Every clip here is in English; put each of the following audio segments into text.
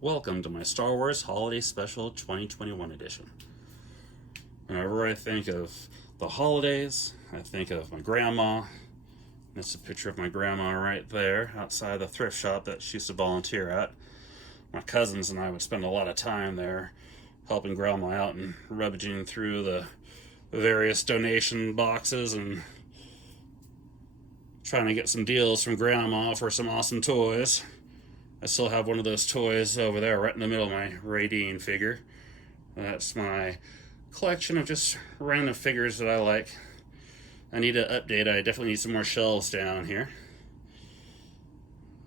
Welcome to my Star Wars Holiday Special 2021 edition. Whenever I think of the holidays, I think of my grandma. That's a picture of my grandma right there outside the thrift shop that she used to volunteer at. My cousins and I would spend a lot of time there helping grandma out and rummaging through the various donation boxes and trying to get some deals from grandma for some awesome toys. I still have one of those toys over there right in the middle of my Raideen figure. That's my collection of just random figures that I like. I need to update. I definitely need some more shelves down here.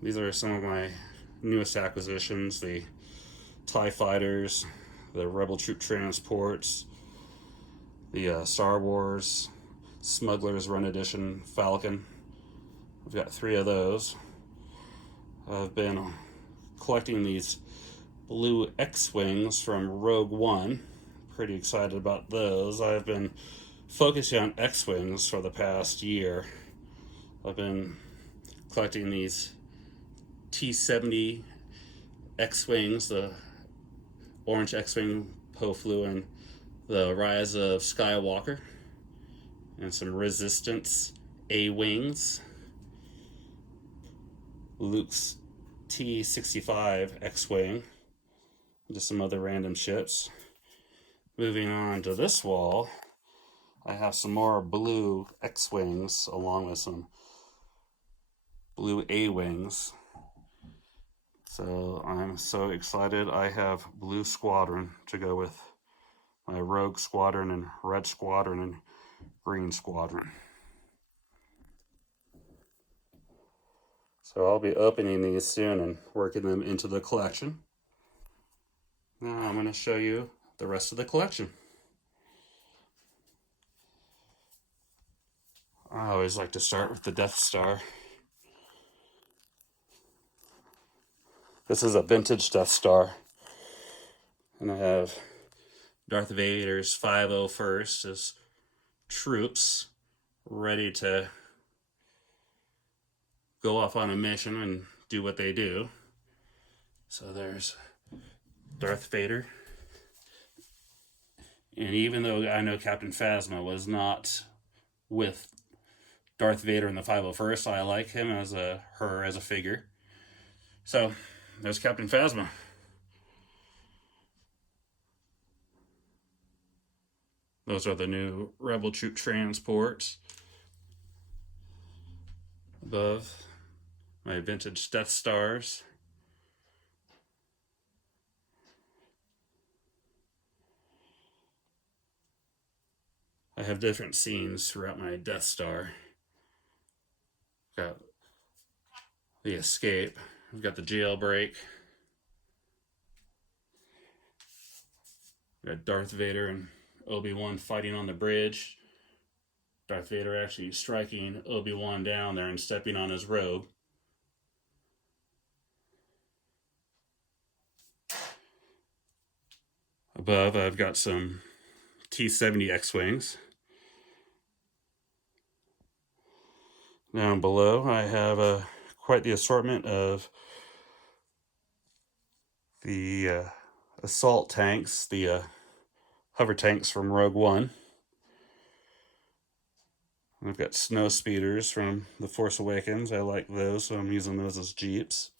These are some of my newest acquisitions. The TIE Fighters, the Rebel Troop Transports, the Star Wars Smuggler's Run Edition Falcon. I've got 3 of those. I've been collecting these blue X-Wings from Rogue One. Pretty excited about those. I've been focusing on X-Wings for the past year. I've been collecting these T-70 X-Wings, the orange X-Wing Poe flew in the Rise of Skywalker, and some Resistance A-Wings. Luke's T-65 X-Wing, just some other random ships. Moving on to this wall, I have some more blue X-Wings along with some blue A-Wings. So I'm so excited. I have Blue Squadron to go with my Rogue Squadron and Red Squadron and Green Squadron. So I'll be opening these soon and working them into the collection. Now I'm going to show you the rest of the collection. I always like to start with the Death Star. This is a vintage Death Star. And I have Darth Vader's 501st as troops ready to go off on a mission and do what they do. So there's Darth Vader. And even though I know Captain Phasma was not with Darth Vader in the 501st, I like him as her as a figure. So there's Captain Phasma. Those are the new Rebel Troop Transports. Above, my vintage Death Stars. I have different scenes throughout my Death Star. Got the escape. We've got the jailbreak. We've got Darth Vader and Obi-Wan fighting on the bridge. Darth Vader actually striking Obi-Wan down there and stepping on his robe. Above, I've got some T-70 X-Wings. Down below, I have quite the assortment of the assault tanks, the hover tanks from Rogue One. I've got snow speeders from The Force Awakens. I like those, so I'm using those as Jeeps.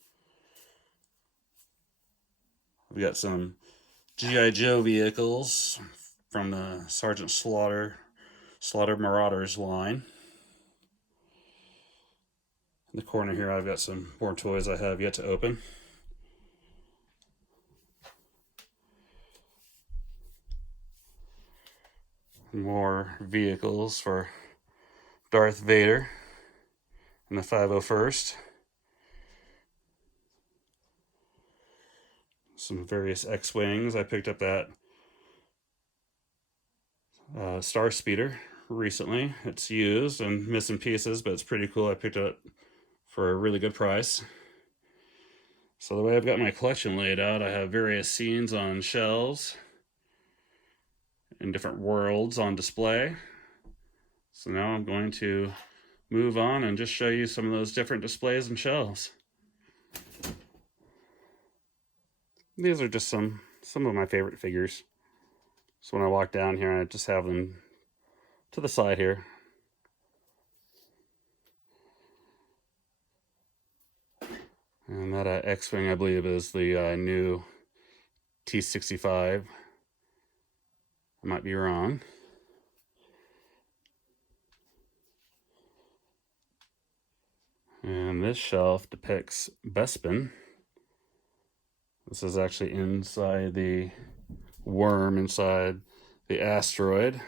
I've got some G.I. Joe vehicles from the Sergeant Slaughter Marauders line. In the corner here, I've got some more toys I have yet to open. More vehicles for Darth Vader and the 501st. Some various X-Wings. I picked up that Star Speeder recently. It's used and missing pieces, but it's pretty cool. I picked it up for a really good price. So the way I've got my collection laid out, I have various scenes on shelves in different worlds on display. So now I'm going to move on and just show you some of those different displays and shelves. these are just some of my favorite figures. So when I walk down here, I just have them to the side here. And that X-Wing, I believe, is the new T-65. I might be wrong. And this shelf depicts Bespin. This is actually inside the worm, inside the asteroid.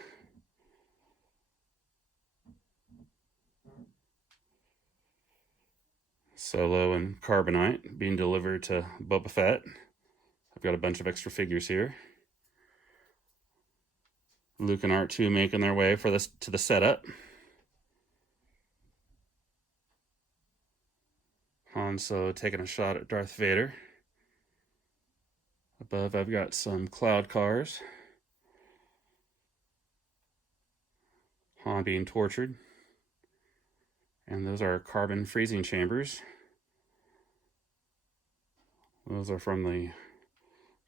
Solo and Carbonite being delivered to Boba Fett. I've got a bunch of extra figures here. Luke and R2 making their way to the setup. Han Solo taking a shot at Darth Vader. Above, I've got some cloud cars. Han being tortured. And those are carbon freezing chambers. Those are from the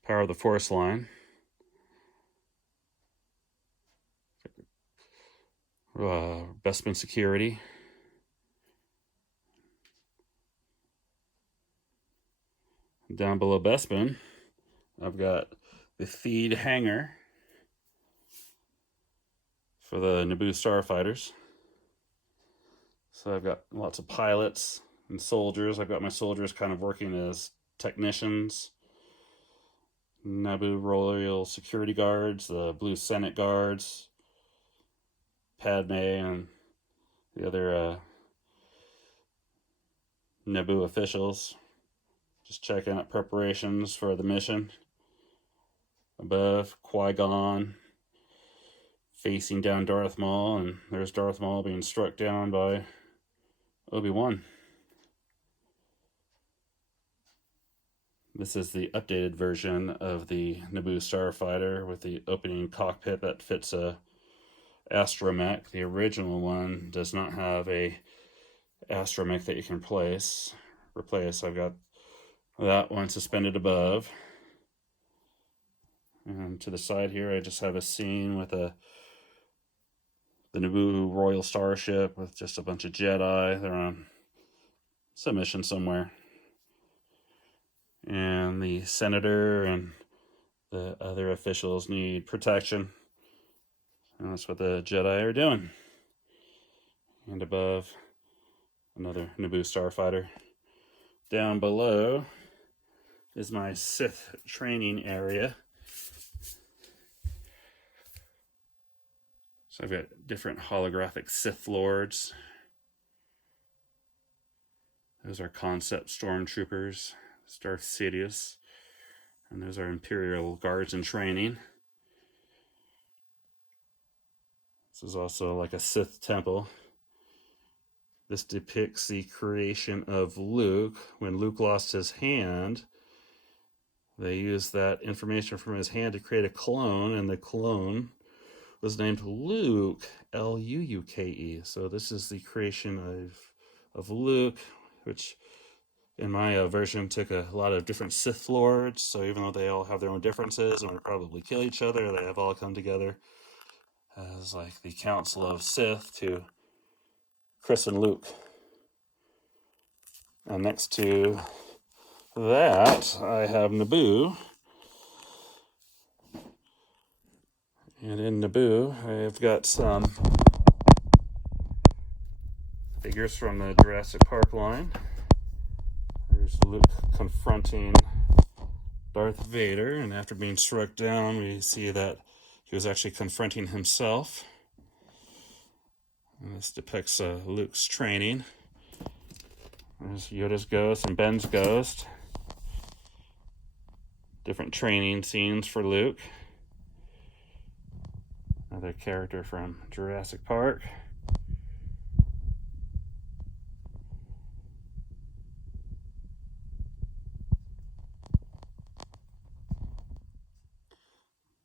Power of the Force line. Bespin security. Down below Bespin, I've got the feed hangar for the Naboo Starfighters. So I've got lots of pilots and soldiers. I've got my soldiers kind of working as technicians. Naboo Royal Security Guards, the Blue Senate Guards, Padme, and the other Naboo officials. Just checking out preparations for the mission. Above, Qui-Gon facing down Darth Maul, and there's Darth Maul being struck down by Obi-Wan. This is the updated version of the Naboo Starfighter with the opening cockpit that fits a astromech. The original one does not have a astromech that you can replace. I've got that one suspended above. And to the side here, I just have a scene with the Naboo Royal Starship with just a bunch of Jedi. They're on some mission somewhere. And the Senator and the other officials need protection. And that's what the Jedi are doing. And above, another Naboo Starfighter. Down below is my Sith training area. So I've got different holographic Sith Lords. Those are concept Stormtroopers, Darth Sidious. And those are Imperial Guards in training. This is also like a Sith temple. This depicts the creation of Luke. When Luke lost his hand, they used that information from his hand to create a clone, and the clone was named Luke, L-U-U-K-E. So this is the creation of Luke, which in my version took a lot of different Sith Lords. So even though they all have their own differences and would probably kill each other, they have all come together as like the Council of Sith to christen Luke. And next to that, I have Naboo. And in Naboo, I've got some figures from the Jurassic Park line. There's Luke confronting Darth Vader, and after being struck down, we see that he was actually confronting himself. And this depicts Luke's training. There's Yoda's ghost and Ben's ghost. Different training scenes for Luke. Another character from Jurassic Park.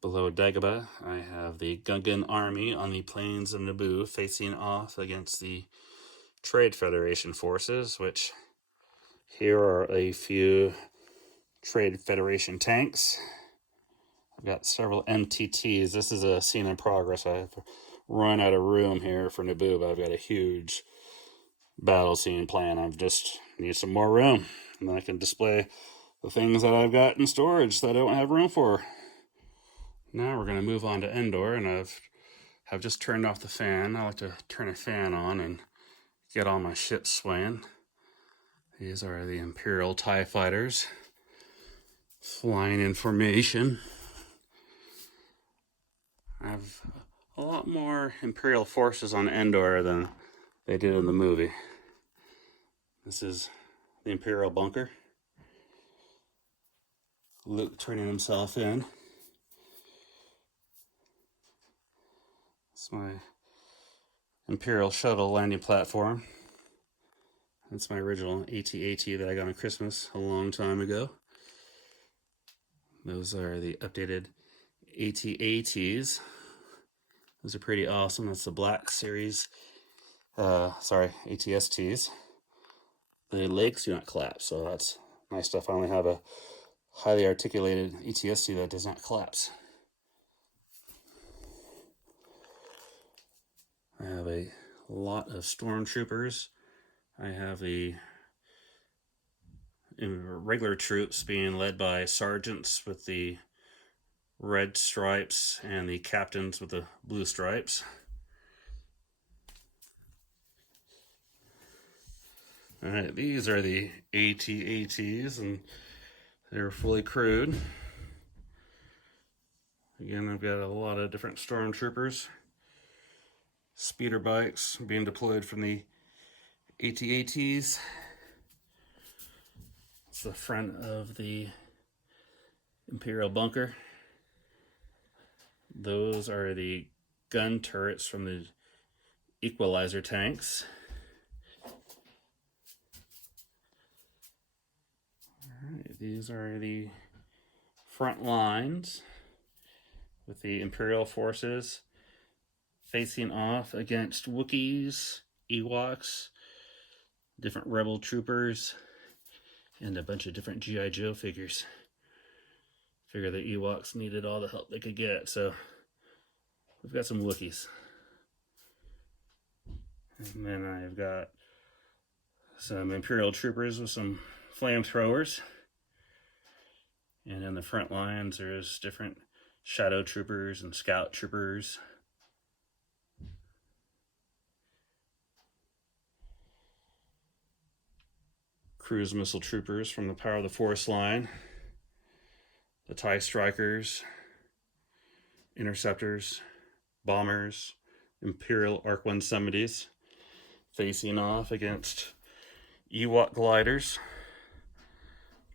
Below Dagobah, I have the Gungan army on the plains of Naboo facing off against the Trade Federation forces, which here are a few Trade Federation tanks. I've got several MTTs. This is a scene in progress. I've run out of room here for Naboo, but I've got a huge battle scene planned. I just need some more room, and then I can display the things that I've got in storage that I don't have room for. Now we're going to move on to Endor, and I've just turned off the fan. I like to turn a fan on and get all my shit swaying. These are the Imperial TIE fighters flying in formation. I have a lot more Imperial forces on Endor than they did in the movie. This is the Imperial Bunker. Luke turning himself in. It's my Imperial shuttle landing platform. That's my original AT-AT that I got on Christmas a long time ago. Those are the updated AT-ATs. Those are pretty awesome. That's the Black Series, ATSTs. The legs do not collapse, so that's nice stuff. I only have a highly articulated ATST that does not collapse. I have a lot of Stormtroopers. I have the regular troops being led by sergeants with the red stripes and the captains with the blue stripes. Alright, these are the AT-ATs, and they're fully crewed. Again, I've got a lot of different Stormtroopers. Speeder bikes being deployed from the AT-ATs. It's the front of the Imperial Bunker. Those are the gun turrets from the Equalizer tanks. Alright, these are the front lines with the Imperial forces facing off against Wookiees, Ewoks, different rebel troopers, and a bunch of different G.I. Joe figures. Figure the Ewoks needed all the help they could get, so we've got some Wookiees. And then I've got some Imperial troopers with some flamethrowers. And in the front lines, there's different Shadow troopers and Scout troopers. Cruise missile troopers from the Power of the Force line. The TIE Strikers, Interceptors, Bombers, Imperial ARC 170s, facing off against Ewok gliders,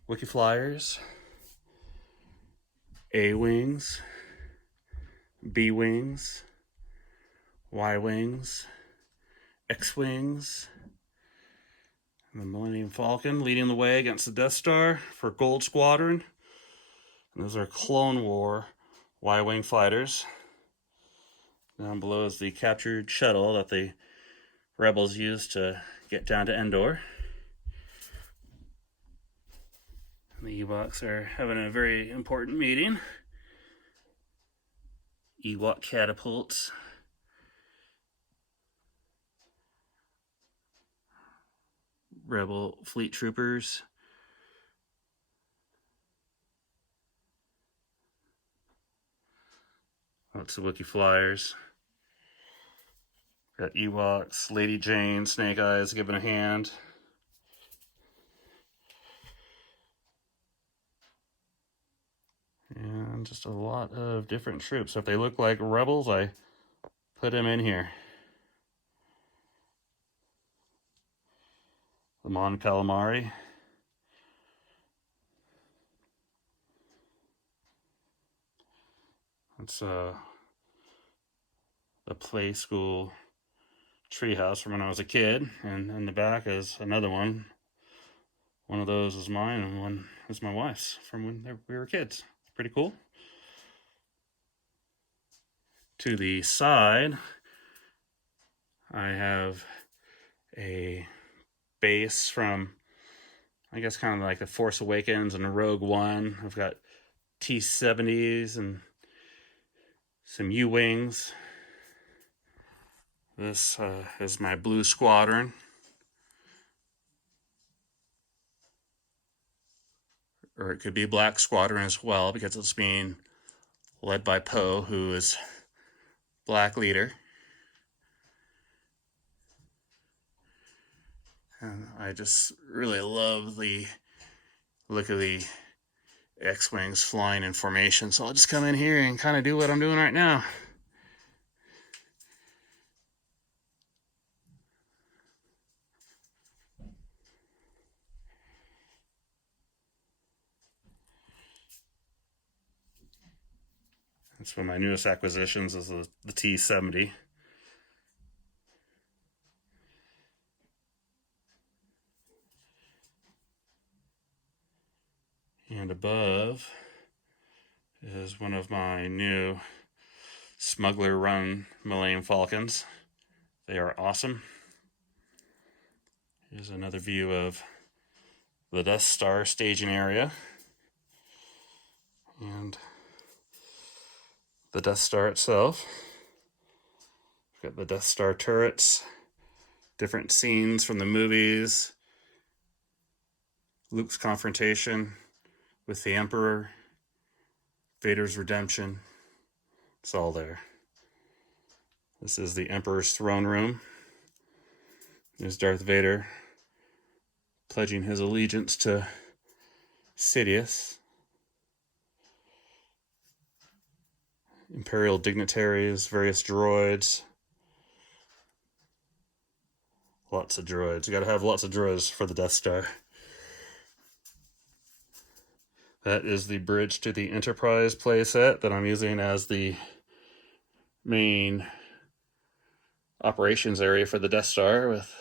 Wookiee flyers, A-wings, B-wings, Y-wings, X-wings, and the Millennium Falcon leading the way against the Death Star for Gold Squadron. And those are Clone War Y-wing fighters. Down below is the captured shuttle that the rebels used to get down to Endor. And the Ewoks are having a very important meeting. Ewok catapults. Rebel fleet troopers. Lots of Wookiee flyers. Got Ewoks, Lady Jane, Snake Eyes giving a hand. And just a lot of different troops. So if they look like rebels, I put them in here. The Mon Calamari. That's the play school treehouse from when I was a kid, and in the back is another one. One of those is mine, and one is my wife's from when we were kids. It's pretty cool. To the side, I have a base from I guess kind of like the Force Awakens and Rogue One. I've got T-70s and some U-Wings. This is my Blue Squadron. Or it could be Black Squadron as well, because it's being led by Poe, who is Black leader. And I just really love the look of the X-Wings flying in formation. So I'll just come in here and kind of do what I'm doing right now. That's one of my newest acquisitions is the T-70. And above is one of my new Smuggler Run Millennium Falcons. They are awesome. Here's another view of the Death Star staging area. And the Death Star itself. We've got the Death Star turrets, different scenes from the movies, Luke's confrontation with the Emperor, Vader's redemption. It's all there. This is the Emperor's throne room. There's Darth Vader pledging his allegiance to Sidious. Imperial dignitaries, various droids. Lots of droids. You gotta have lots of droids for the Death Star. That is the bridge to the Enterprise playset that I'm using as the main operations area for the Death Star with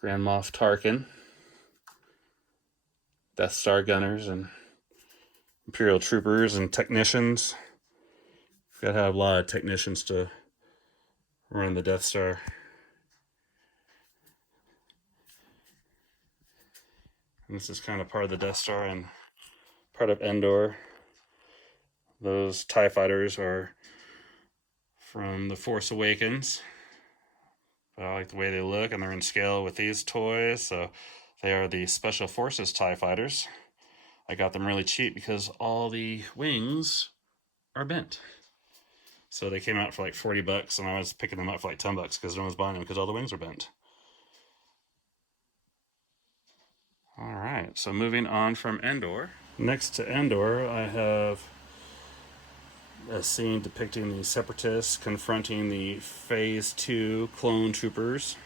Grand Moff Tarkin, Death Star gunners, and Imperial troopers and technicians. You've got to have a lot of technicians to run the Death Star. And this is kind of part of the Death Star and part of Endor. Those TIE fighters are from The Force Awakens. But I like the way they look, and they're in scale with these toys. So they are the Special Forces TIE fighters. I got them really cheap because all the wings are bent. So they came out for like $40, and I was picking them up for like $10 because no one's buying them because all the wings are bent. All right, so moving on from Endor. Next to Endor, I have a scene depicting the Separatists confronting the Phase 2 clone troopers.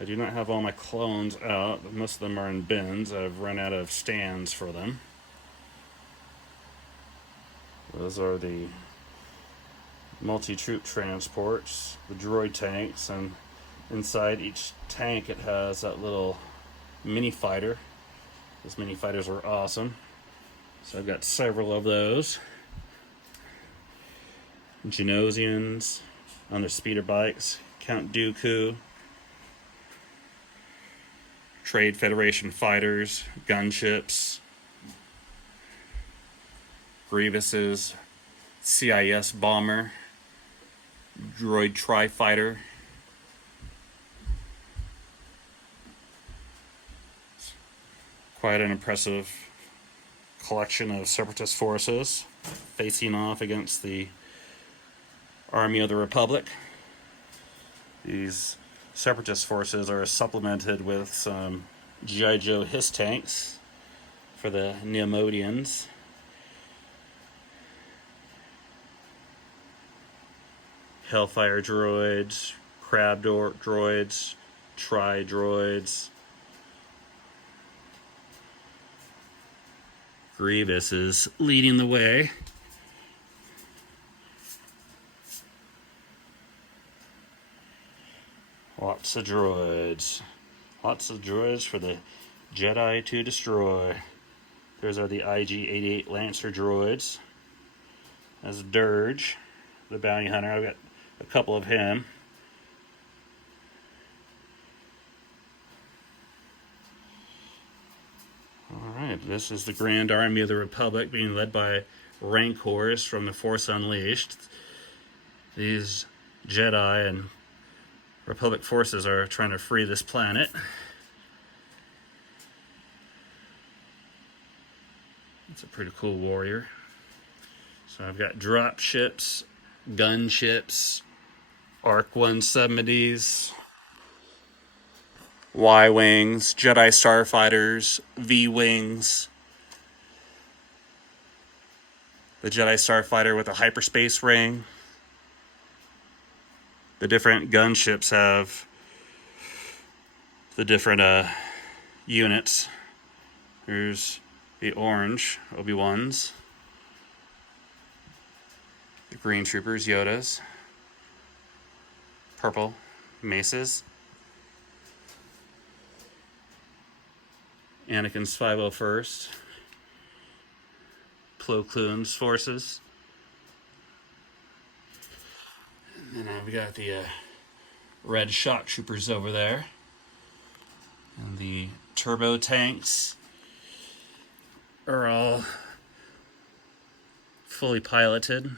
I do not have all my clones out, but most of them are in bins. I've run out of stands for them. Those are the multi-troop transports, the droid tanks, and inside each tank it has that little mini fighter. Those mini fighters are awesome. So I've got several of those. Genosians on their speeder bikes, Count Dooku, Trade Federation fighters, gunships, Grievous's CIS bomber, droid tri-fighter. Quite an impressive collection of Separatist forces facing off against the Army of the Republic. These Separatist forces are supplemented with some G.I. Joe HISS tanks for the Neomodians. Hellfire droids, crab droids, tri-droids. Grievous is leading the way. Lots of droids. Lots of droids for the Jedi to destroy. Those are the IG-88 Lancer droids. That's Dirge, the bounty hunter. I've got a couple of him. Alright, this is the Grand Army of the Republic being led by Rancors from the Force Unleashed. These Jedi and Republic forces are trying to free this planet. It's a pretty cool warrior. So I've got drop ships, gunships, Arc 170s, Y-Wings, Jedi Starfighters, V-Wings, the Jedi Starfighter with a hyperspace ring. The different gunships have the different units. Here's the orange Obi-Wans, the green troopers, Yodas, purple Maces, Anakin's 501st, Plo Koon's forces. And then we got the red shock troopers over there. And the turbo tanks are all fully piloted.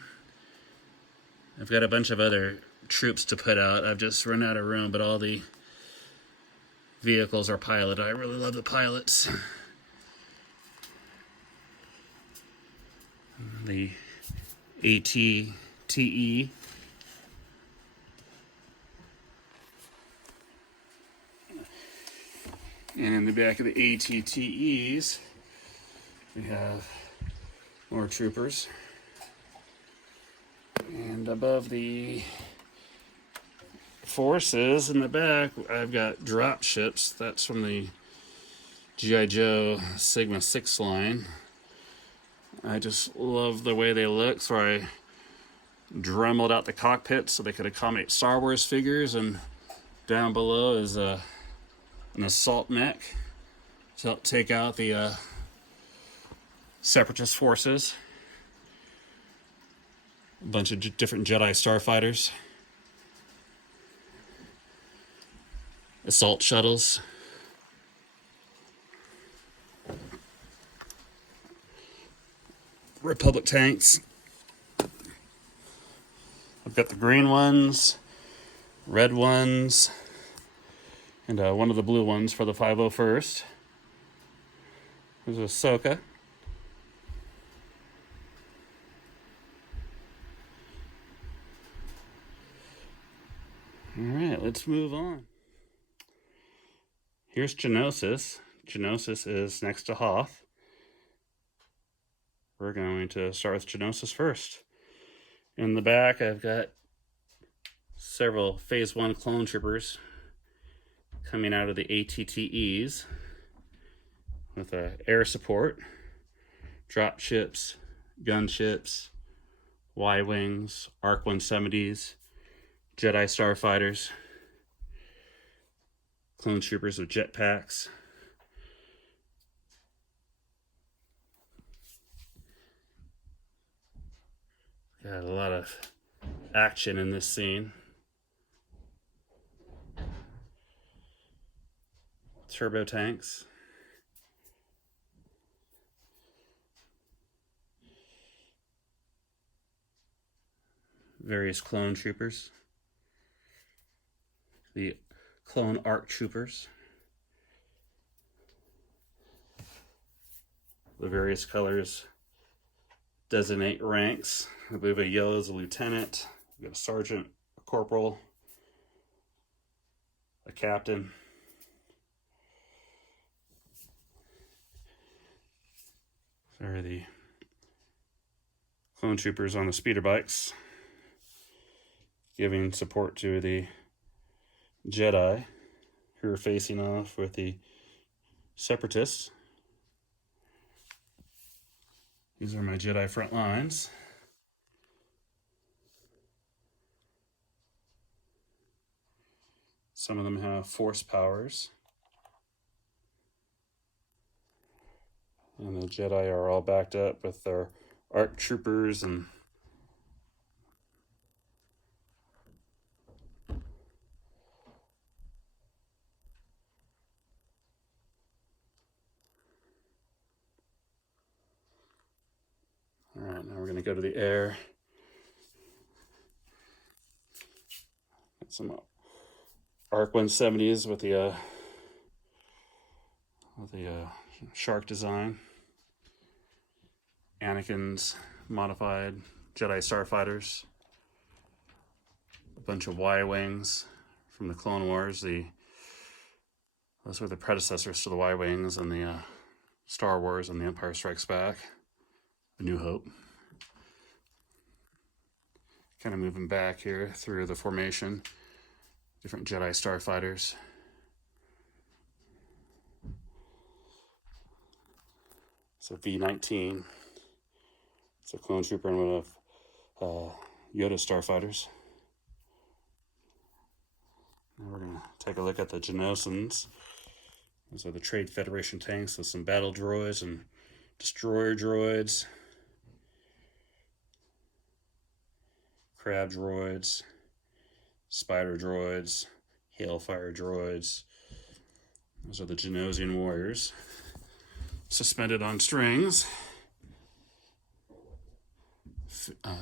I've got a bunch of other troops to put out. I've just run out of room, but all the vehicles are piloted. I really love the pilots. The AT-TE. And in the back of the AT-TEs, we have more troopers. And above the forces in the back, I've got drop ships. That's from the G.I. Joe Sigma 6 line. I just love the way they look, so I dremeled out the cockpit so they could accommodate Star Wars figures, and down below is an assault mech to help take out the Separatist forces. A bunch of different Jedi Starfighters. Assault shuttles. Republic tanks. I've got the green ones, red ones, and one of the blue ones for the 501st. There's Ahsoka. Alright, let's move on. Here's Geonosis. Geonosis is next to Hoth. We're going to start with Geonosis first. In the back, I've got several Phase 1 clone troopers coming out of the AT-TEs with air support, drop ships, gunships, Y-Wings, Arc 170s, Jedi Starfighters, clone troopers with jetpacks. Got a lot of action in this scene. Turbo tanks. Various clone troopers. The clone ARC troopers. The various colors designate ranks. I believe a yellow is a lieutenant. We've got a sergeant, a corporal, a captain. There are the clone troopers on the speeder bikes, giving support to the Jedi who are facing off with the Separatists. These are my Jedi front lines. Some of them have force powers. And the Jedi are all backed up with their ARC troopers and to go to the air. Got some Arc 170s with the shark design. Anakin's modified Jedi Starfighters. A bunch of Y-Wings from the Clone Wars. Those were the predecessors to the Y-Wings and the Star Wars and the Empire Strikes Back. A New Hope. Kind of moving back here through the formation. Different Jedi Starfighters. So V-19. It's a clone trooper and one of Yoda Starfighters. Now we're going to take a look at the Geonosians. Those are the Trade Federation tanks with some battle droids and destroyer droids. Crab droids. Spider droids. Hailfire droids. Those are the Geonosian warriors. Suspended on strings.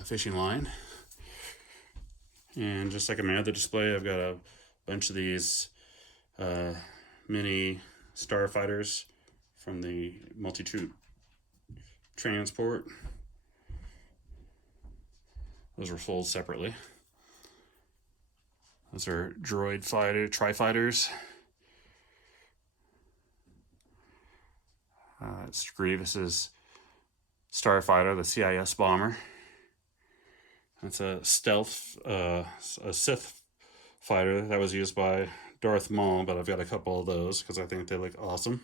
Fishing line. And just like in my other display, I've got a bunch of these mini starfighters from the multi-troop transport. Those were sold separately. Those are droid tri-fighters. It's Grievous's Starfighter, the CIS bomber. That's a stealth, a Sith fighter that was used by Darth Maul, but I've got a couple of those because I think they look awesome.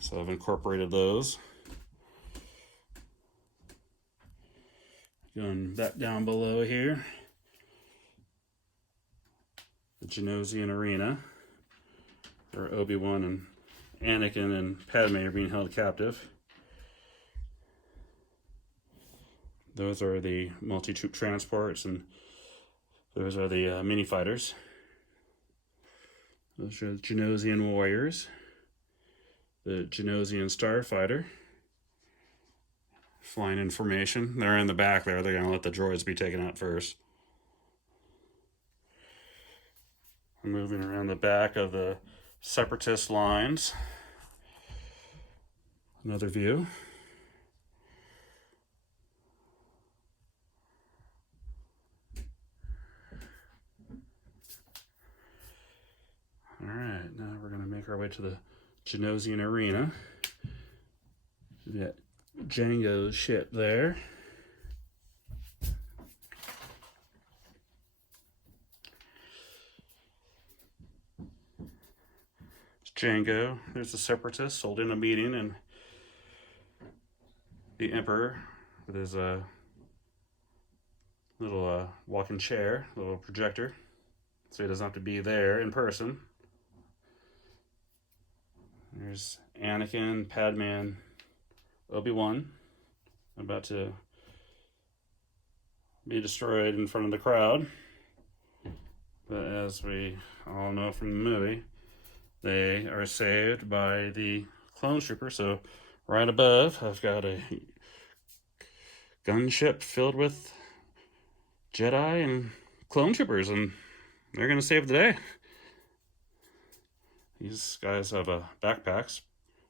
So I've incorporated those. Going back down below here, the Geonosian Arena, where Obi-Wan and Anakin and Padme are being held captive. Those are the multi-troop transports, and those are the mini fighters. Those are the Geonosian warriors. The Geonosian Starfighter. Flying in formation. They're in the back there. They're going to let the droids be taken out first. I'm moving around the back of the Separatist lines. Another view. Alright, now we're going to make our way to the Geonosian Arena. We've got Jango's ship there. It's Jango. There's the Separatists holding a meeting, and the Emperor with his little walking chair, little projector, so he doesn't have to be there in person. There's Anakin, Padme, Obi-Wan, about to be destroyed in front of the crowd. But as we all know from the movie, they are saved by the clone trooper. So right above, I've got a gunship filled with Jedi and clone troopers, and they're going to save the day. These guys have backpacks,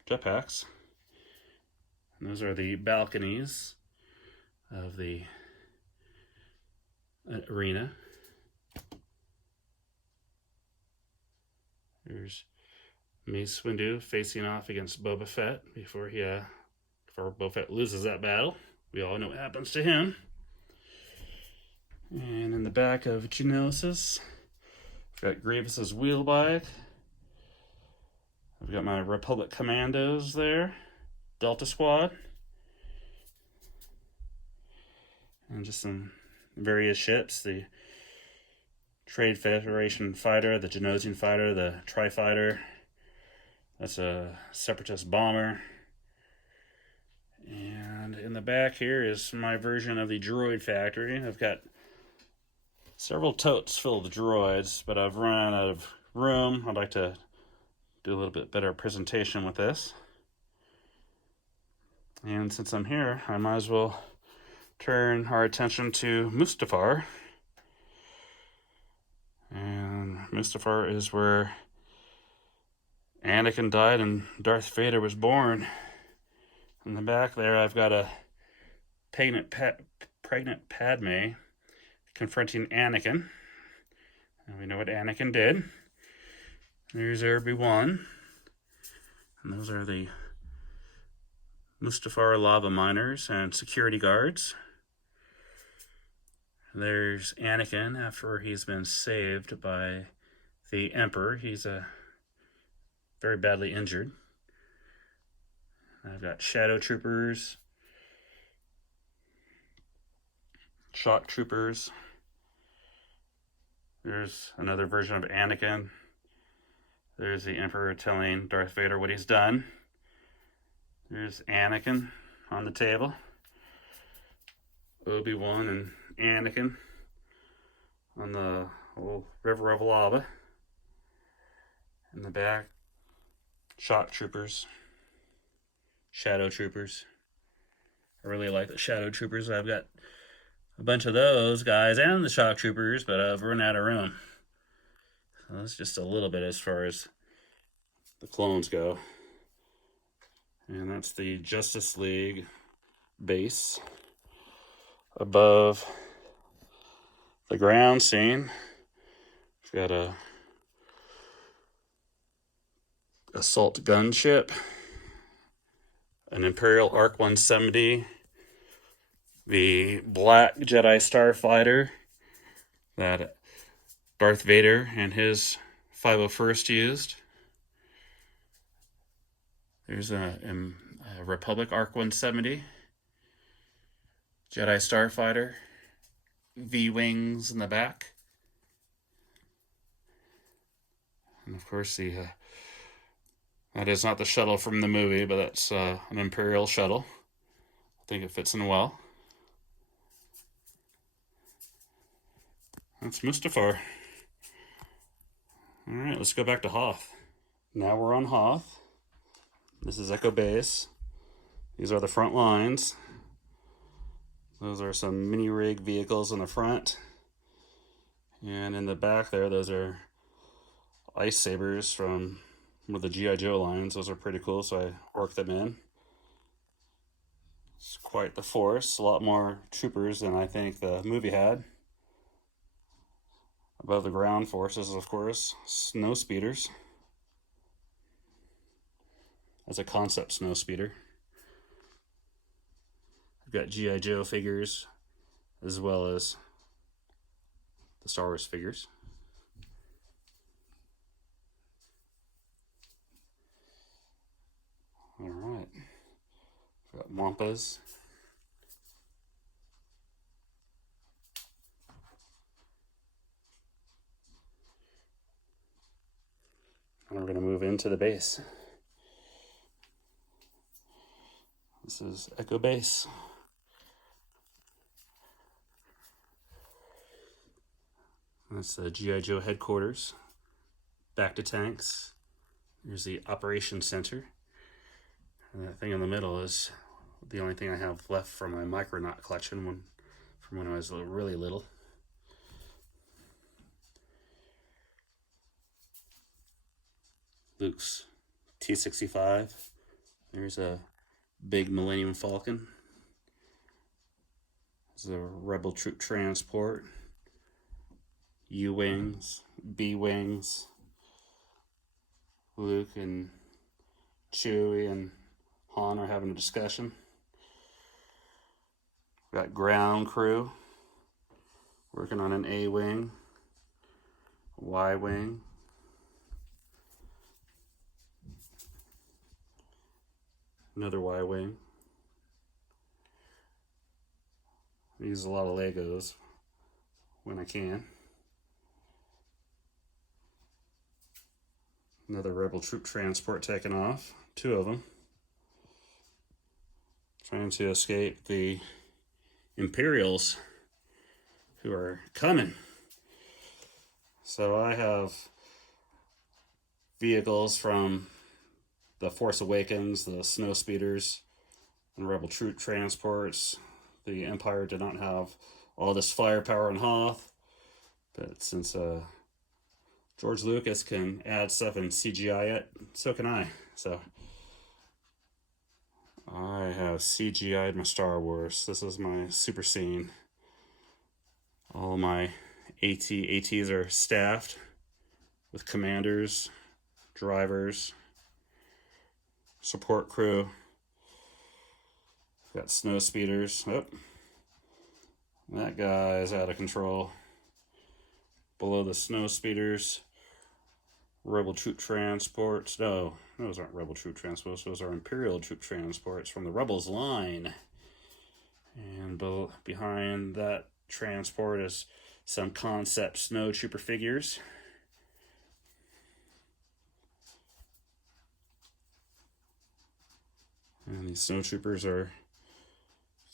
jetpacks. And those are the balconies of the arena. There's Mace Windu facing off against Boba Fett before Boba Fett loses that battle. We all know what happens to him. And in the back of Geonosis, I've got Grievous's wheel bike. I've got my Republic Commandos there, Delta Squad, and just some various ships. The Trade Federation fighter, the Geonosian fighter, the Tri-Fighter. That's a Separatist bomber. And in the back here is my version of the droid factory. I've got several totes filled with droids, but I've run out of room. I'd like to do a little bit better presentation with this. And since I'm here, I might as well turn our attention to Mustafar. And Mustafar is where Anakin died and Darth Vader was born. In the back there, I've got a pregnant Padme confronting Anakin. And we know what Anakin did. There's Obi-Wan. And those are the Mustafar lava miners and security guards. There's Anakin after he's been saved by the Emperor. He's very badly injured. I've got shadow troopers, shock troopers. There's another version of Anakin. There's the Emperor telling Darth Vader what he's done. There's Anakin on the table. Obi-Wan and Anakin on the old River of Lava. In the back, shock troopers, shadow troopers. I really like the shadow troopers. I've got a bunch of those guys and the shock troopers, but I've run out of room. So that's just a little bit as far as the clones go. And that's the Justice League base. Above the ground scene, we've got a assault gunship, an Imperial Arc 170, the black Jedi Starfighter that Darth Vader and his 501st used. There's a Republic Arc 170, Jedi Starfighter, V-Wings in the back. And of course that is not the shuttle from the movie, but that's an Imperial shuttle. I think it fits in well. That's Mustafar. Alright, let's go back to Hoth. Now we're on Hoth. This is Echo Base. These are the front lines. Those are some mini rig vehicles in the front. And in the back there, those are ice sabers from one of the G.I. Joe lines. Those are pretty cool, so I worked them in. It's quite the force. A lot more troopers than I think the movie had. Above the ground forces, of course, snow speeders. That's a concept snow speeder. I've got G.I. Joe figures as well as the Star Wars figures. Alright. We've got Wampas. And we're going to move into the base. This is Echo Base. That's the G.I. Joe headquarters. Back to tanks. Here's the Operations Center. And that thing in the middle is the only thing I have left from my Micronaut collection from when I was really little. Luke's T-65. There's a big Millennium Falcon. There's a Rebel Troop Transport. U-Wings, B-Wings. Luke and Chewie and Han are having a discussion. We've got ground crew working on an A-Wing, Y-Wing. Another Y-Wing. I use a lot of Legos when I can. Another Rebel Troop Transport taking off. 2 of them. Trying to escape the Imperials who are coming. So I have vehicles from The Force Awakens, the Snow Speeders, and Rebel Troop Transports, The Empire did not have all this firepower in Hoth, but since George Lucas can add stuff and CGI it, so can I. So I have CGI'd my Star Wars. This is my super scene. All my ATs are staffed with commanders, drivers, support crew. Got snow speeders. Oh, that guy's out of control. Below the snow speeders, rebel troop transports. No, those aren't rebel troop transports. Those are Imperial troop transports from the Rebels line. And behind that transport is some concept snow trooper figures. And these snow troopers are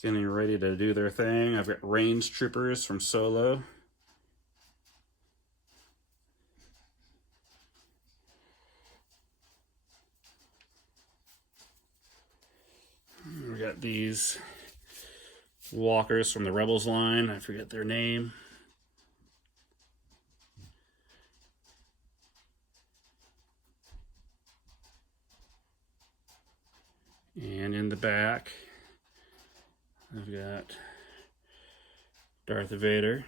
getting ready to do their thing. I've got range troopers from Solo. We got these walkers from the Rebels line. I forget their name. And in the back, I've got Darth Vader.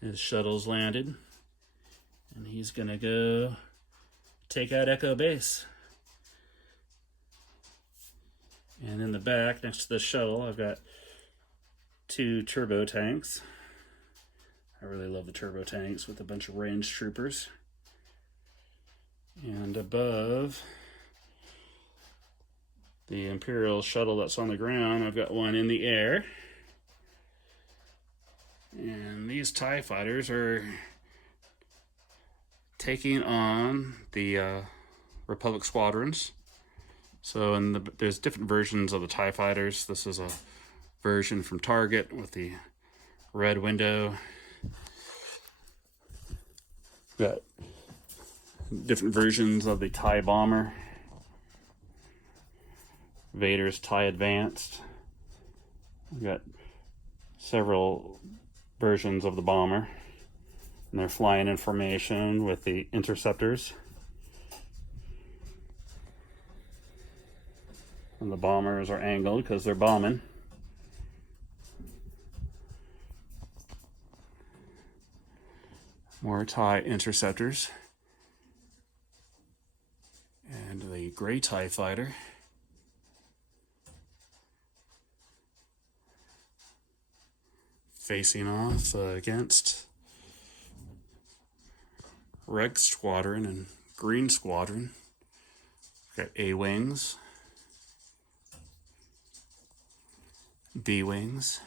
His shuttle's landed, and he's gonna go take out Echo Base. And in the back, next to the shuttle, I've got 2 turbo tanks. I really love the turbo tanks with a bunch of range troopers. And above the Imperial shuttle that's on the ground, I've got one in the air. And these TIE fighters are taking on the Republic squadrons. So there's different versions of the TIE fighters. This is a version from Target with the red window. Got different versions of the TIE bomber. Vader's TIE Advanced. We've got several versions of the bomber. And they're flying in formation with the interceptors. And the bombers are angled because they're bombing. More TIE interceptors. And the gray TIE fighter. Facing off against Red Squadron and Green Squadron. Got A-Wings. B-Wings.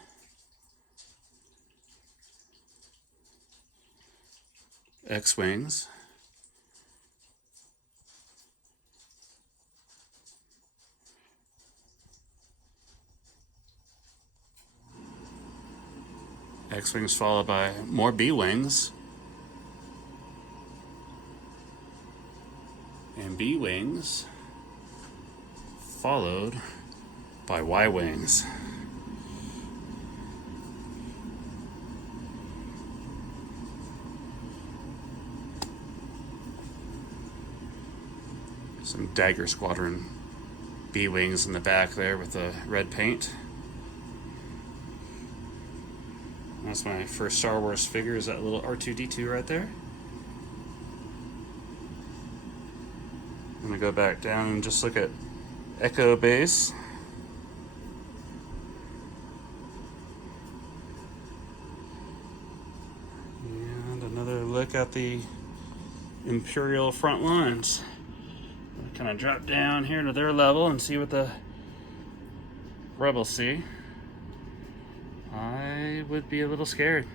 X-Wings. X-Wings followed by more B-Wings. And B-Wings followed by Y-Wings. Some Dagger Squadron B-Wings in the back there with the red paint. That's my first Star Wars figure, is that little R2-D2 right there. I'm going to go back down and just look at Echo Base. And another look at the Imperial front lines. Kind of drop down here to their level and see what the Rebels see. I would be a little scared.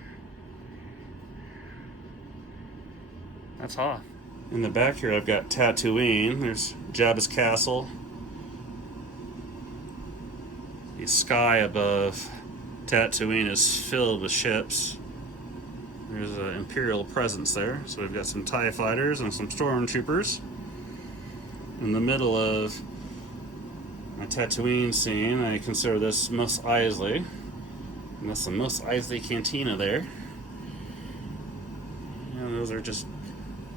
That's Hoth. In the back here I've got Tatooine. There's Jabba's castle. The sky above Tatooine is filled with ships. There's an Imperial presence there. So we've got some TIE fighters and some Stormtroopers. In the middle of my Tatooine scene, I consider this Mos Eisley. And that's the Mos Eisley Cantina there. And those are just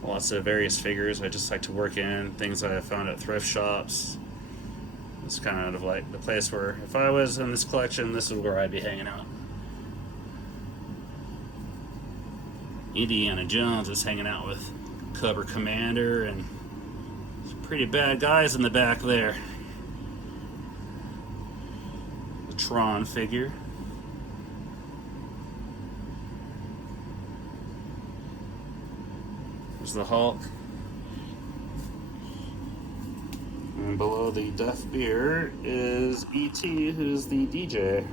lots of various figures I just like to work in, things that I found at thrift shops. It's kind of like the place where, if I was in this collection, this is where I'd be hanging out. Indiana Jones is hanging out with Cobra Commander and some pretty bad guys in the back there. The Tron figure. There's the Hulk. And below the Death Beer is E.T., who's the DJ.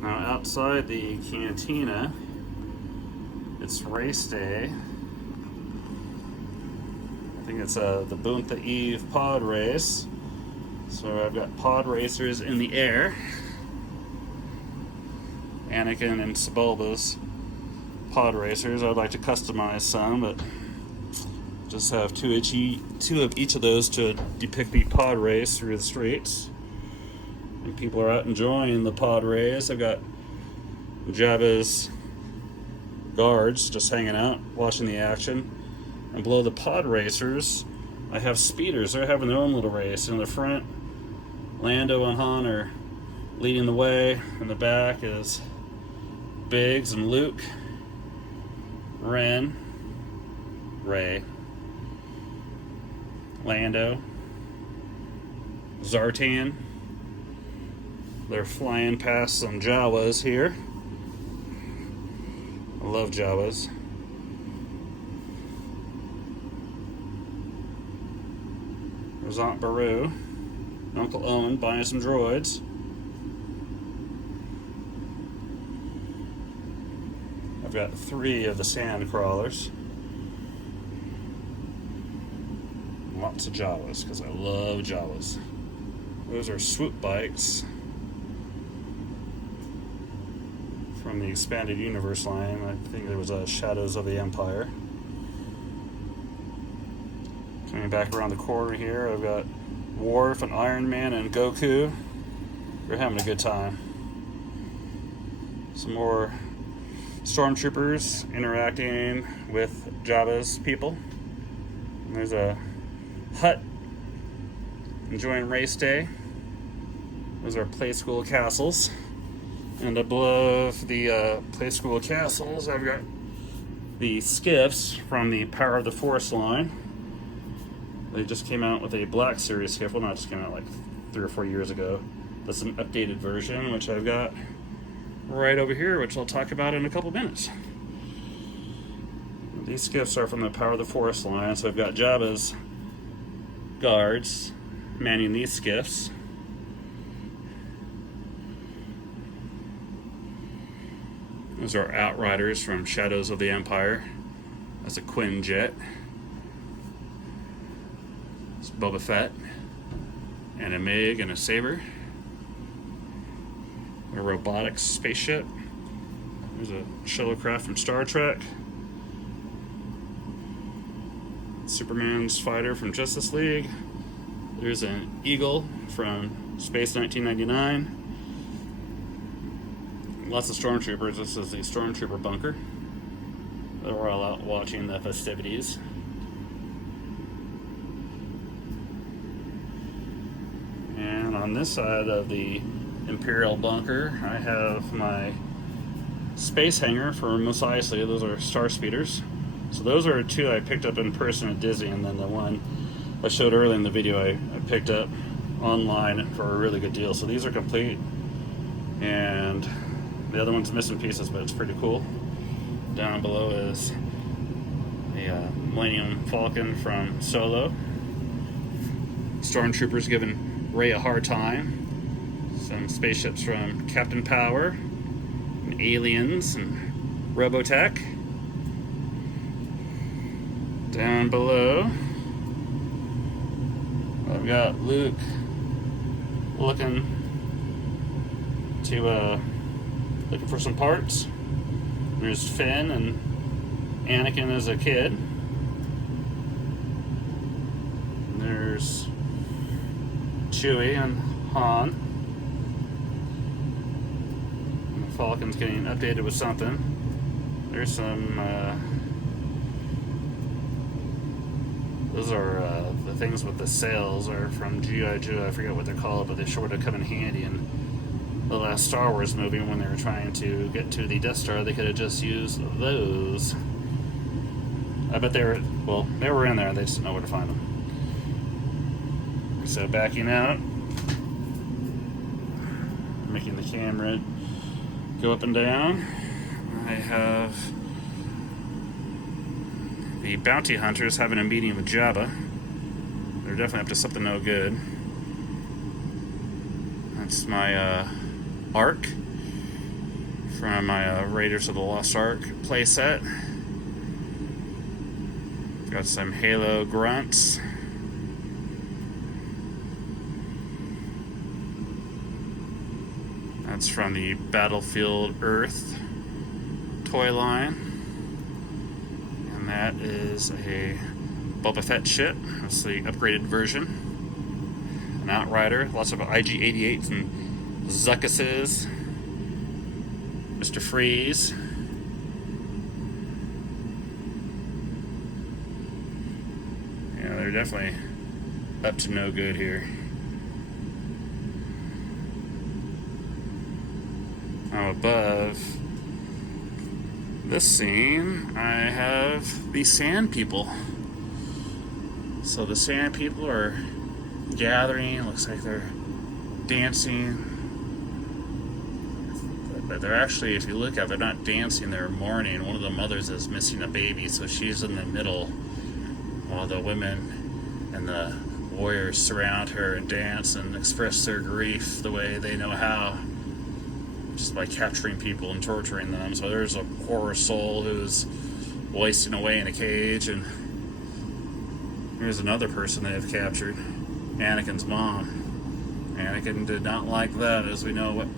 Now outside the cantina, it's race day. I think it's the Boonta Eve pod race. So I've got pod racers in the air. Anakin and Sebulba's pod racers. I'd like to customize some, but just have two of each of those to depict the pod race through the streets. And people are out enjoying the pod race. I've got Jabba's guards just hanging out, watching the action. And below the pod racers, I have speeders. They're having their own little race. In the front, Lando and Han are leading the way. In the back is Biggs and Luke, Ren, Rey, Lando, Zartan. They're flying past some Jawas here. I love Jawas. There's Aunt Beru, Uncle Owen buying some droids. I've got 3 of the sand crawlers. Lots of Jawas, because I love Jawas. Those are swoop bikes from the Expanded Universe line. I think there was a Shadows of the Empire. Coming back around the corner here, I've got Worf and Iron Man and Goku. They're having a good time. Some more Stormtroopers interacting with Jabba's people. And there's a hut enjoying race day. Those are play school castles. And above the play school castles, I've got the skiffs from the Power of the Force line. They just came out with a Black Series skiff. Well, not just came out like 3 or 4 years ago. That's an updated version, which I've got right over here, which I'll talk about in a couple minutes. These skiffs are from the Power of the Force line, so I've got Jabba's guards manning these skiffs. Those are Outriders from Shadows of the Empire. That's a Quinjet. It's Boba Fett and a MiG and a Saber. A robotics spaceship. There's a shuttlecraft from Star Trek. Superman's fighter from Justice League. There's an Eagle from Space 1999. Lots of Stormtroopers. This is the Stormtrooper Bunker. We're all out watching the festivities. And on this side of the Imperial Bunker, I have my Space Hanger for Mos Eisley. Those are Star Speeders. So those are 2 I picked up in person at Disney, and then the one I showed earlier in the video I picked up online for a really good deal. So these are complete, and the other one's missing pieces, but it's pretty cool. Down below is the Millennium Falcon from Solo. Stormtroopers giving Rey a hard time. Some spaceships from Captain Power, and Aliens, and Robotech. Down below, I've got Luke looking for some parts. There's Finn and Anakin as a kid. And Chewie and Han. And the Falcon's getting updated with something. There's some, those are the things with the sails are from G.I. Joe. I forget what they're called, but they sure would come in handy in the last Star Wars movie when they were trying to get to the Death Star. They could have just used those. I bet they were in there. They just didn't know where to find them. So backing out, making the camera go up and down. I have the bounty hunters having a meeting with Jabba. They're definitely up to something no good. That's my Ark from my Raiders of the Lost Ark playset. Got some Halo grunts. That's from the Battlefield Earth toy line. And that is a Boba Fett ship. That's the upgraded version. An Outrider. Lots of IG-88s and Zuckuses. Mr. Freeze. Yeah, they're definitely up to no good here. Now above this scene, I have the Sand People. So the Sand People are gathering. Looks like they're dancing. But they're actually, if you look at it, they're not dancing, they're mourning. One of the mothers is missing a baby, so she's in the middle while the women and the warriors surround her and dance and express their grief the way they know how, just by capturing people and torturing them. So there's a poor soul who's wasting away in a cage, and here's another person they have captured, Anakin's mom. Anakin did not like that, as we know what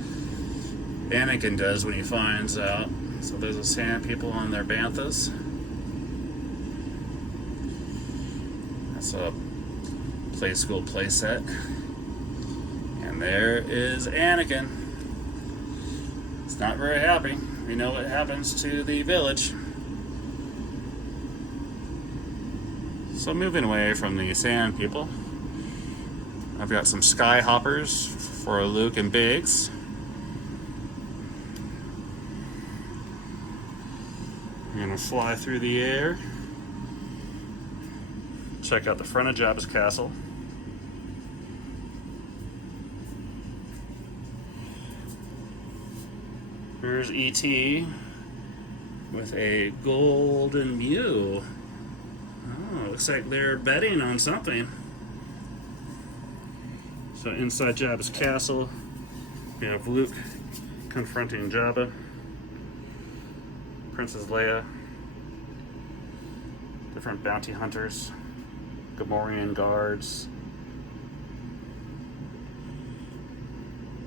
Anakin does when he finds out. So there's a Sand People on their banthas. That's a play school playset. And there is Anakin. It's not very happy. We know what happens to the village. So moving away from the Sand People, I've got some Skyhoppers for Luke and Biggs. I'm gonna fly through the air. Check out the front of Jabba's castle. Here's E.T. with a golden Mew. Oh, looks like they're betting on something. So inside Jabba's castle, we have Luke confronting Jabba, Princess Leia, different bounty hunters, Gamorrean guards.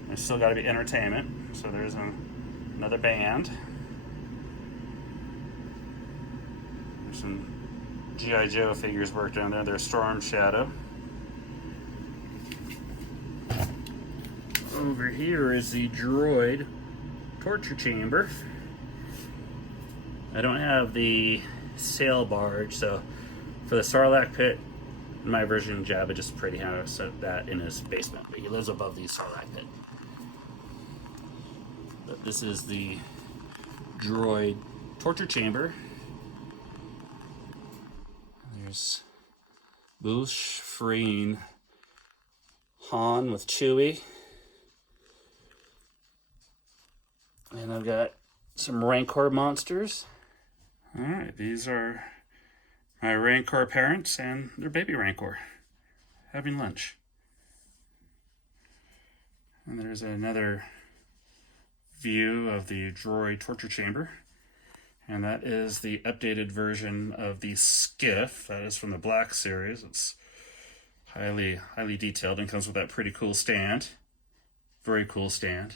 There's still got to be entertainment, so there's another band. There's some G.I. Joe figures worked down there. There's Storm Shadow. Over here is the droid torture chamber. I don't have the sail barge, so for the Sarlacc pit, in my version, Jabba just pretty has set that in his basement, but he lives above the Sarlacc pit. But this is the droid torture chamber. There's Bouche freeing Han with Chewie. And I've got some Rancor monsters. Alright, these are my Rancor parents and their baby Rancor having lunch. And there's another view of the droid torture chamber. And that is the updated version of the skiff. That is from the Black series. It's highly detailed and comes with that pretty cool stand. Very cool stand.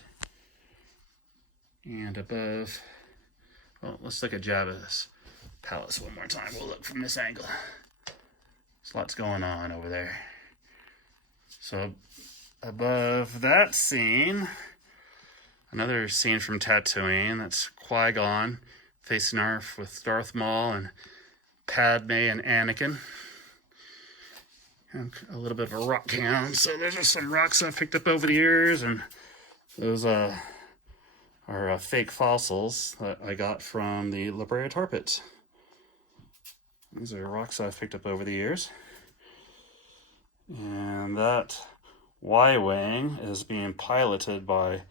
And above, well, let's look at Jabba's palace one more time. We'll look from this angle. There's lots going on over there. So above that scene, another scene from Tatooine. That's Qui-Gon facing off with Darth Maul and Padme and Anakin. And a little bit of a rock cam. So there's just some rocks I've picked up over the years, and those are fake fossils that I got from the La Brea Tar Pits. These are rocks I've picked up over the years. And that Y-Wing is being piloted by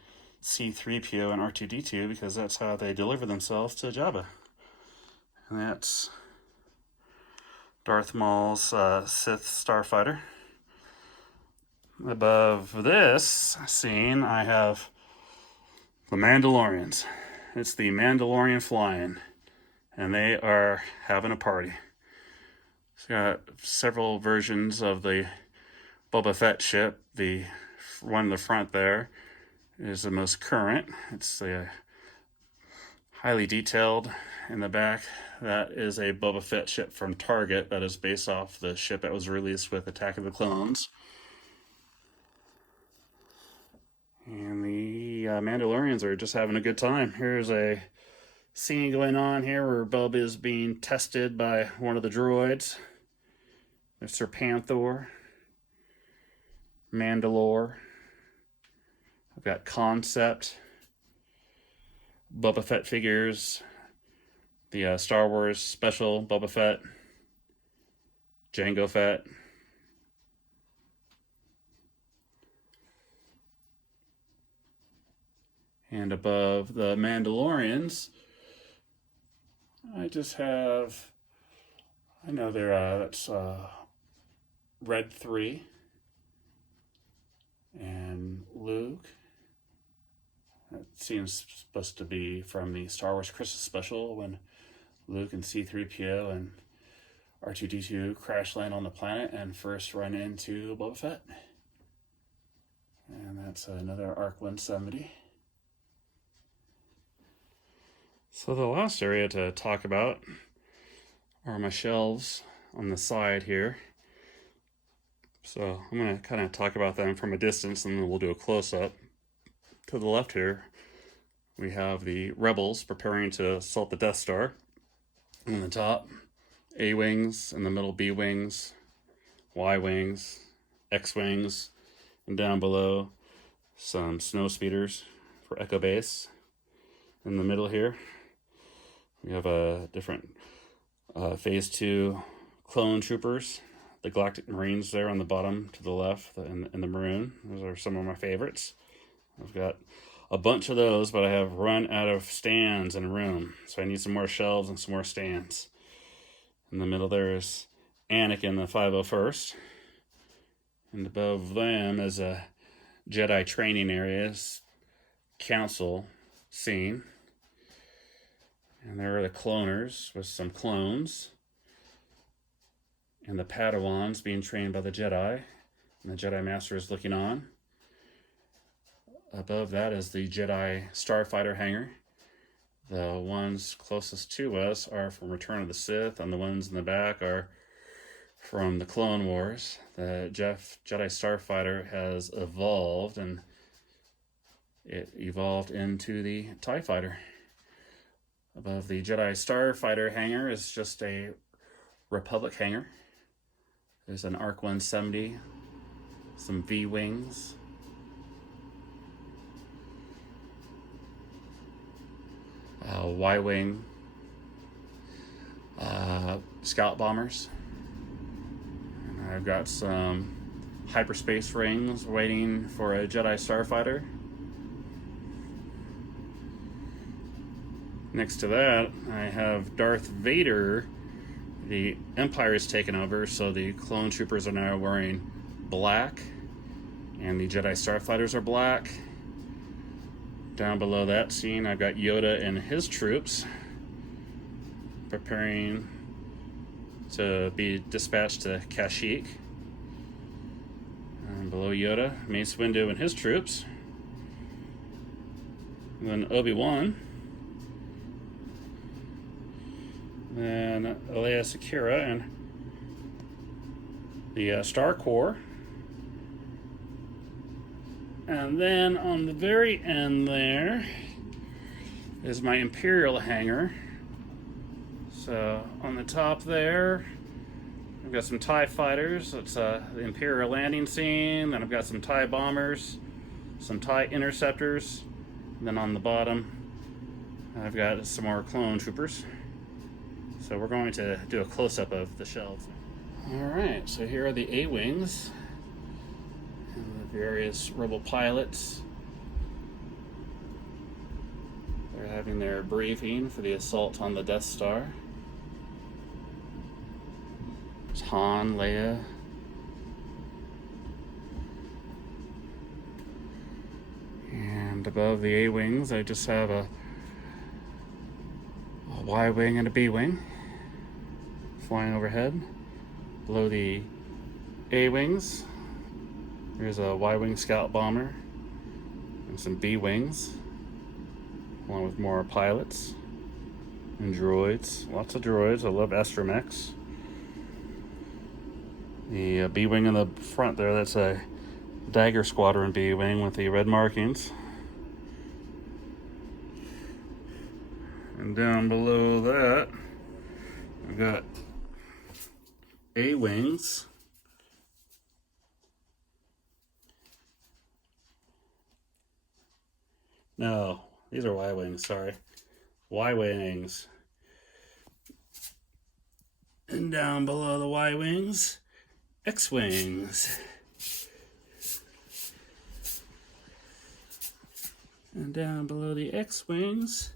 C-3PO and R2-D2 because that's how they deliver themselves to Jabba. And that's Darth Maul's Sith Starfighter. Above this scene, I have the Mandalorians. It's the Mandalorian flying, and they are having a party. It's got several versions of the Boba Fett ship. The one in the front there is the most current. It's highly detailed. In the back, that is a Boba Fett ship from Target that is based off the ship that was released with Attack of the Clones. And the Mandalorians are just having a good time. Here's a scene going on here where Boba is being tested by one of the droids. There's Sir Panther, Mandalore. I've got Concept, Boba Fett figures, the Star Wars special Boba Fett, Jango Fett. And above the Mandalorians, I just have, I know that's Red 3 and Luke. That seems supposed to be from the Star Wars Christmas special when Luke and C-3PO and R2-D2 crash land on the planet and first run into Boba Fett. And that's another ARC 170. So the last area to talk about are my shelves on the side here. So I'm going to kind of talk about them from a distance, and then we'll do a close-up. To the left here, we have the Rebels preparing to assault the Death Star. On the top, A-Wings, in the middle, B-Wings, Y-Wings, X-Wings, and down below, some snow speeders for Echo Base. In the middle here, we have a different Phase 2 clone troopers, the Galactic Marines there on the bottom to the left, in the maroon. Those are some of my favorites. I've got a bunch of those, but I have run out of stands and room, so I need some more shelves and some more stands. In the middle there is Anakin, the 501st. And above them is a Jedi Training areas council scene. And there are the cloners with some clones. And the Padawans being trained by the Jedi. And the Jedi Master is looking on. Above that is the Jedi Starfighter hangar. The ones closest to us are from Return of the Sith, and the ones in the back are from the Clone Wars. The Jedi Starfighter has evolved, and it evolved into the TIE Fighter. Above the Jedi Starfighter hangar is just a Republic hangar. There's an ARC 170, some V-Wings, Y-Wing, Scout Bombers. And I've got some hyperspace rings waiting for a Jedi Starfighter. Next to that, I have Darth Vader. The Empire is taken over, so the clone troopers are now wearing black, and the Jedi Starfighters are black. Down below that scene, I've got Yoda and his troops preparing to be dispatched to Kashyyyk. And below Yoda, Mace Windu and his troops. And then Obi-Wan. Then Alea Sakura and the Star Corps. And then on the very end there is my Imperial Hanger. So on the top there, I've got some TIE fighters. That's the Imperial landing scene. Then I've got some TIE bombers, some TIE interceptors. And then on the bottom, I've got some more clone troopers. So we're going to do a close-up of the shells. Alright, so here are the A-Wings and the various rebel pilots. They're having their briefing for the assault on the Death Star. There's Han, Leia. And above the A-Wings, I just have a Y-Wing and a B-Wing flying overhead. Below the A-Wings, there's a Y-Wing scout bomber and some B-Wings, along with more pilots and droids. Lots of droids. I love astromechs. The B-Wing in the front there, that's a Dagger Squadron B-Wing with the red markings. And down below that, I've got A-Wings. No, these are Y-Wings, sorry. Y-Wings. And down below the Y-Wings, X-Wings. And down below the X-Wings,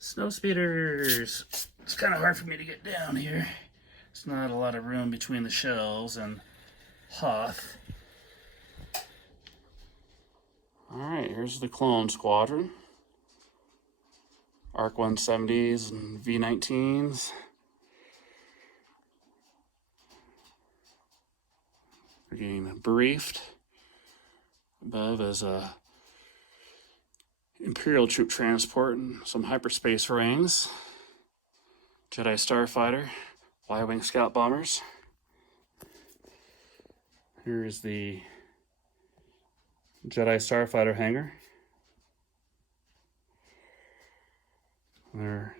Snowspeeders. It's kind of hard for me to get down here. There's not a lot of room between the shelves and Hoth. Alright, here's the Clone Squadron. ARC 170s and V19s. We're getting briefed. Above is a Imperial troop transport and some hyperspace rings. Jedi Starfighter, Y-Wing scout bombers. Here's the Jedi Starfighter hangar. They're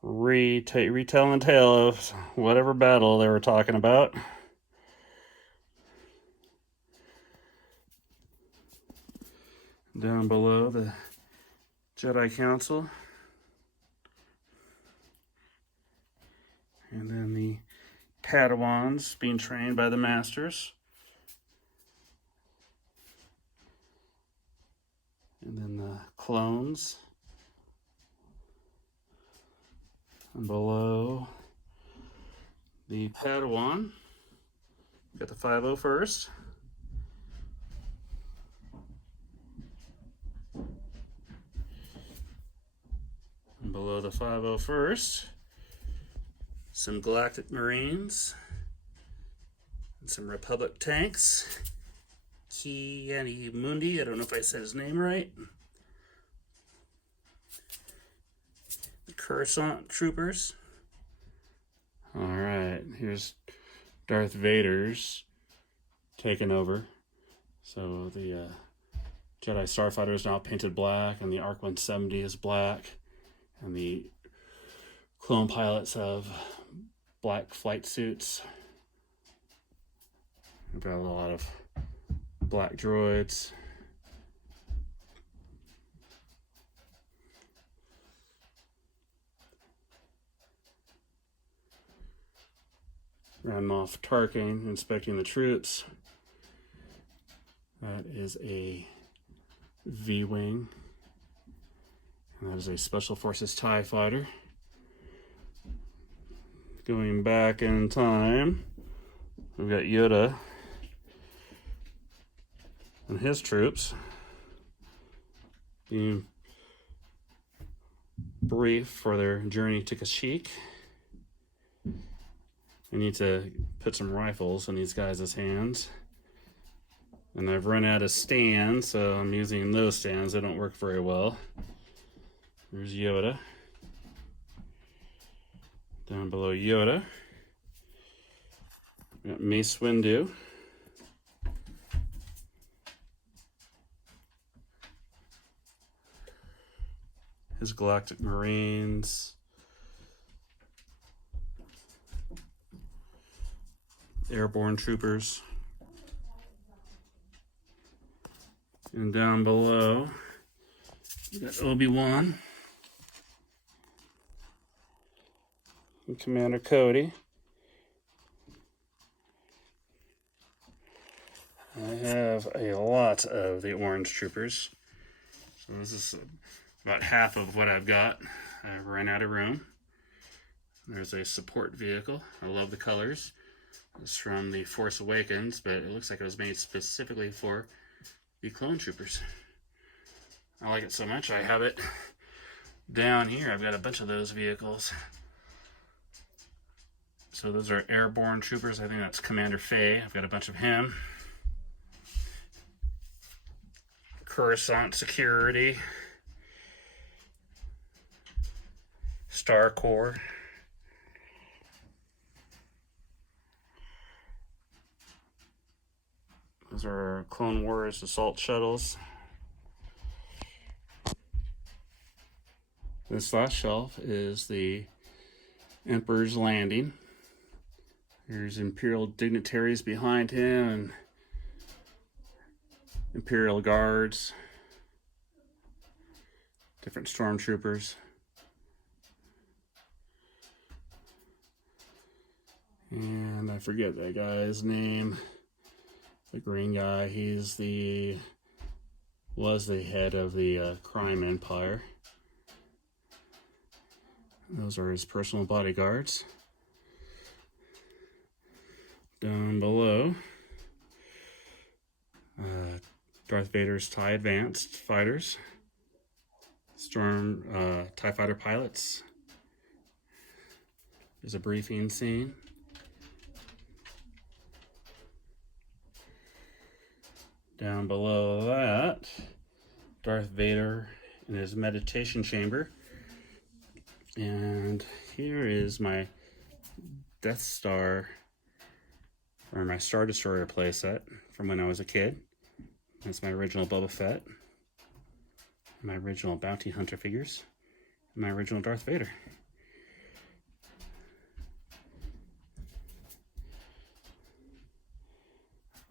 retelling the tale of whatever battle they were talking about. Down below, the Jedi Council. And then the Padawans being trained by the Masters. And then the clones. And below, the Padawan. Got the 501st. And below the 501st, some Galactic Marines and some Republic tanks. Kiani Mundi, I don't know if I said his name right. The Coruscant troopers. Alright, here's Darth Vader's taken over. So the Jedi Starfighter is now painted black, and the ARC 170 is black, and the clone pilots have black flight suits. We've got a lot of black droids. Grand Moff Tarkin inspecting the troops. That is a V-Wing. And that is a Special Forces TIE fighter. Going back in time, we've got Yoda and his troops being briefed for their journey to Kashyyyk. We need to put some rifles in these guys' hands. And I've run out of stands, so I'm using those stands. They don't work very well. There's Yoda. Down below Yoda, we got Mace Windu. his Galactic Marines. Airborne troopers. And down below, you got Obi-Wan and Commander Cody. I have a lot of the orange troopers. So this is about half of what I've got. I ran out of room. There's a support vehicle. I love the colors. It's from the Force Awakens, but it looks like it was made specifically for the clone troopers. I like it so much, I have it down here. I've got a bunch of those vehicles. So those are airborne troopers. I think that's Commander Faye. I've got a bunch of him. Coruscant Security. Star Corps. Those are Clone Wars assault shuttles. This last shelf is the Emperor's Landing. There's Imperial dignitaries behind him and Imperial guards, different stormtroopers. And I forget that guy's name. The green guy, was the head of the crime empire. Those are his personal bodyguards. Down below, Darth Vader's TIE Advanced fighters, TIE fighter pilots. There's a briefing scene. Down below that, Darth Vader in his meditation chamber. And here is my Death Star, or my Star Destroyer playset from when I was a kid. That's my original Boba Fett, my original Bounty Hunter figures, and my original Darth Vader.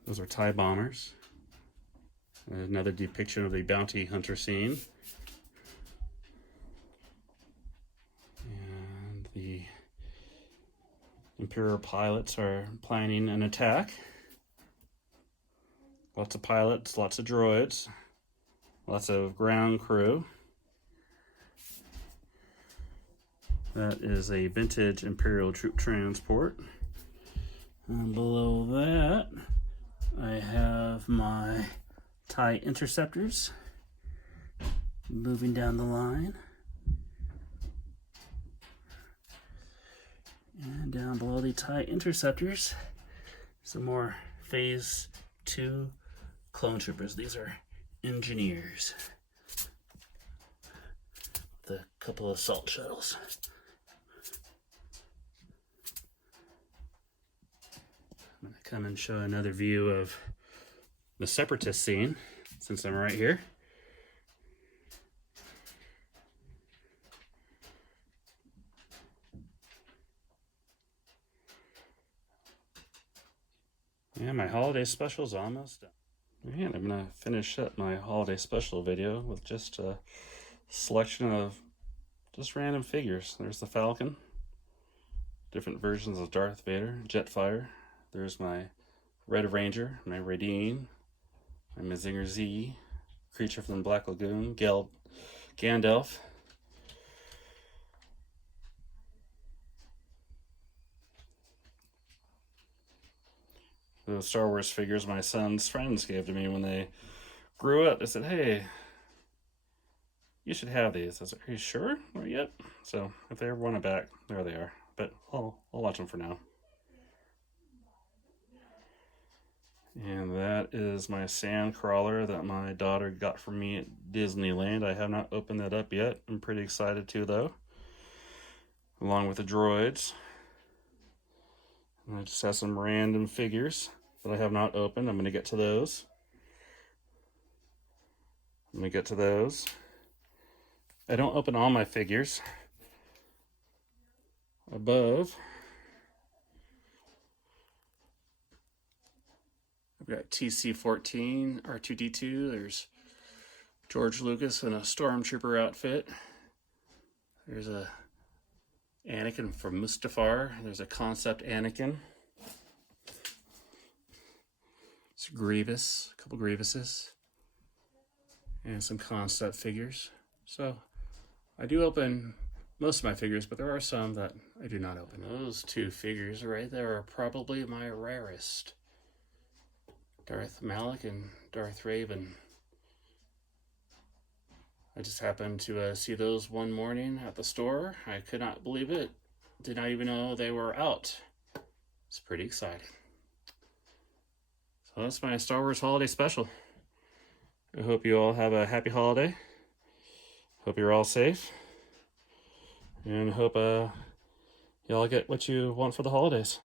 Those are TIE bombers. Another depiction of the Bounty Hunter scene. And the Imperial pilots are planning an attack. Lots of pilots, lots of droids, lots of ground crew. That is a vintage Imperial troop transport. And below that, I have my TIE interceptors moving down the line. And down below the TIE interceptors, some more Phase 2 clone troopers. These are engineers. The couple of assault shuttles. I'm going to come and show another view of the Separatist scene, since I'm right here. Yeah, my holiday special's almost done. And I'm going to finish up my holiday special video with just a selection of just random figures. There's the Falcon, different versions of Darth Vader, Jetfire. There's my Red Ranger, my Radine, my Mazinger Z, creature from the Black Lagoon, Gandalf. Those Star Wars figures my son's friends gave to me when they grew up. They said, hey, you should have these. I was like, are you sure? Not yet. So if they ever want it back, there they are. But I'll watch them for now. And that is my sand crawler that my daughter got from me at Disneyland. I have not opened that up yet. I'm pretty excited to, though. Along with the droids. And I just have some random figures that I have not opened. I'm going to get to those. I don't open all my figures. Above, I've got TC-14, R2-D2. There's George Lucas in a Stormtrooper outfit. There's a Anakin from Mustafar. There's a concept Anakin. It's Grievous, a couple Grievuses, and some concept figures. So I do open most of my figures, but there are some that I do not open. Those two figures right there are probably my rarest. Darth Malik and Darth Raven. I just happened to see those one morning at the store. I could not believe it. Did not even know they were out. It's pretty exciting. So that's my Star Wars holiday special. I hope you all have a happy holiday. Hope you're all safe. And hope y'all get what you want for the holidays.